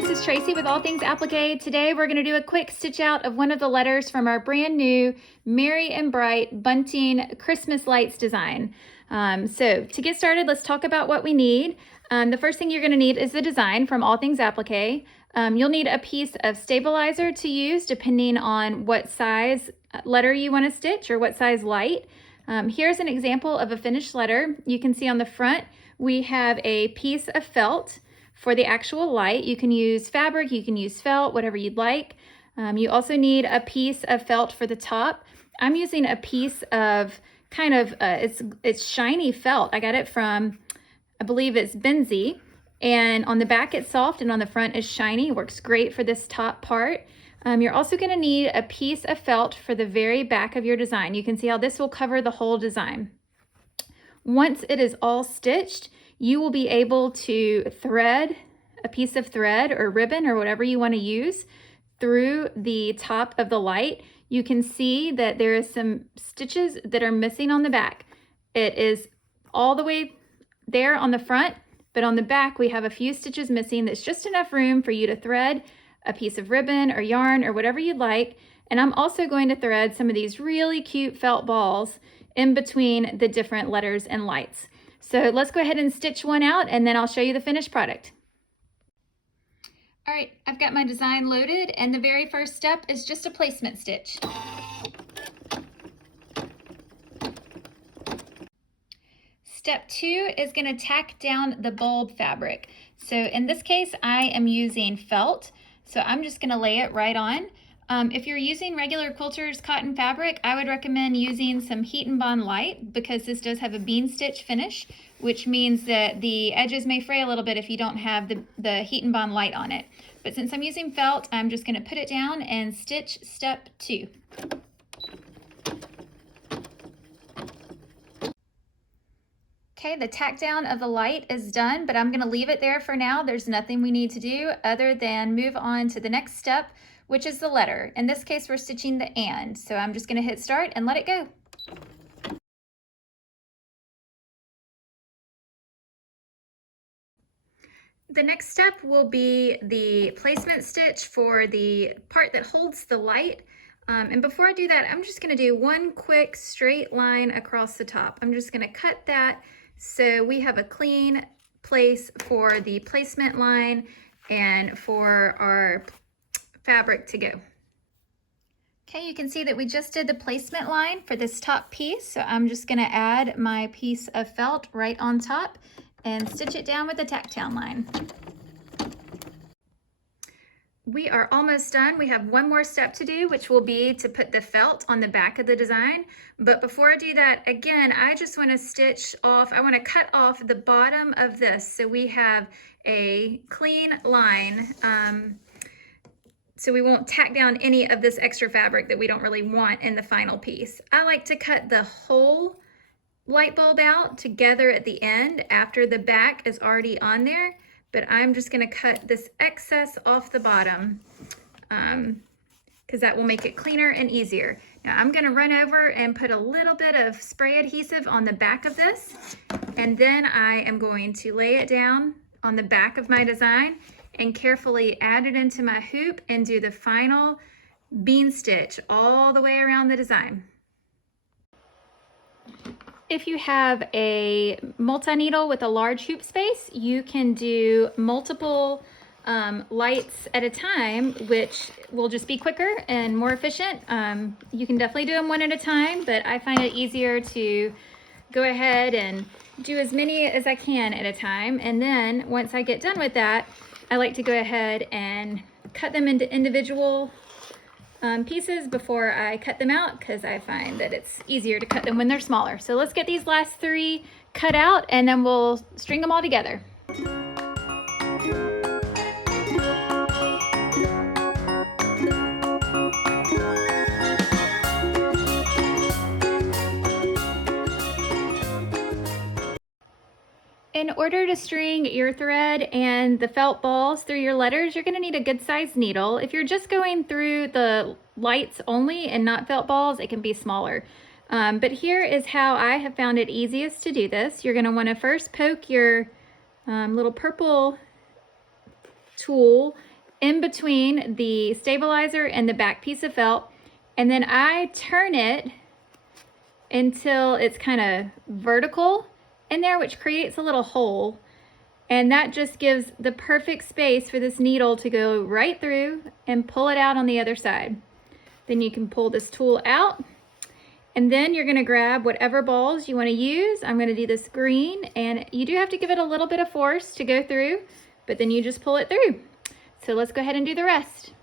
this is Tracy with All Things Applique. Today we're going to do a quick stitch out of one of the letters from our brand new Merry and Bright bunting Christmas lights design. So to get started, let's talk about what we need. The first thing you're going to need is the design from All Things Applique. You'll need a piece of stabilizer to use depending on what size letter you want to stitch or what size light. Here's an example of a finished letter. You can see on the front we have a piece of felt for the actual light. You can use fabric, you can use felt, whatever you'd like. You also need a piece of felt for the top. I'm using a piece of kind of, it's shiny felt. I got it from, I believe it's Benzie. And on the back it's soft and on the front is shiny. Works great for this top part. You're also going to need a piece of felt for the very back of your design. You can see how this will cover the whole design. Once it is all stitched, you will be able to thread a piece of thread or ribbon or whatever you want to use through the top of the light. You can see that there is some stitches that are missing on the back. It is all the way there on the front, but on the back we have a few stitches missing. That's just enough room for you to thread a piece of ribbon or yarn or whatever you'd like. And I'm also going to thread some of these really cute felt balls in between the different letters and lights. So let's go ahead and stitch one out and then I'll show you the finished product. All right, I've got my design loaded and the very first step is just a placement stitch. Step 2 is going to tack down the bulb fabric. So in this case, I am using felt. So I'm just going to lay it right on. If you're using regular quilter's cotton fabric, I would recommend using some Heat and Bond Light because this does have a bean stitch finish, which means that the edges may fray a little bit if you don't have the Heat and Bond Light on it. But since I'm using felt, I'm just going to put it down and stitch step 2. Okay, the tack down of the light is done, but I'm going to leave it there for now. There's nothing we need to do other than move on to the next step, which is the letter. In this case, we're stitching the and. So I'm just going to hit start and let it go. The next step will be the placement stitch for the part that holds the light. And before I do that, I'm just going to do one quick straight line across the top. I'm just going to cut that so we have a clean place for the placement line and for our fabric to go. Okay, you can see that we just did the placement line for this top piece. So I'm just going to add my piece of felt right on top and stitch it down with a tack down line. We are almost done. We have one more step to do, which will be to put the felt on the back of the design. But before I do that, again, I just want to stitch off, I want to cut off the bottom of this so we have a clean line. So we won't tack down any of this extra fabric that we don't really want in the final piece. I like to cut the whole light bulb out together at the end after the back is already on there. But I'm just going to cut this excess off the bottom because that will make it cleaner and easier. Now I'm going to run over and put a little bit of spray adhesive on the back of this, and then I am going to lay it down on the back of my design and carefully add it into my hoop and do the final bean stitch all the way around the design. If you have a multi-needle with a large hoop space, you can do multiple lights at a time, which will just be quicker and more efficient. You can definitely do them one at a time, but I find it easier to go ahead and do as many as I can at a time. And then once I get done with that, I like to go ahead and cut them into individual pieces before I cut them out because I find that it's easier to cut them when they're smaller. So let's get these last 3 cut out and then we'll string them all together. In order to string your thread and the felt balls through your letters, you're going to need a good sized needle. If you're just going through the lights only and not felt balls, it can be smaller. But here is how I have found it easiest to do this. You're going to want to first poke your little purple tool in between the stabilizer and the back piece of felt, and then I turn it until it's kind of vertical in there, which creates a little hole. And that just gives the perfect space for this needle to go right through and pull it out on the other side. Then you can pull this tool out, and then you're gonna grab whatever balls you wanna use. I'm gonna do this green, and you do have to give it a little bit of force to go through, but then you just pull it through. So let's go ahead and do the rest.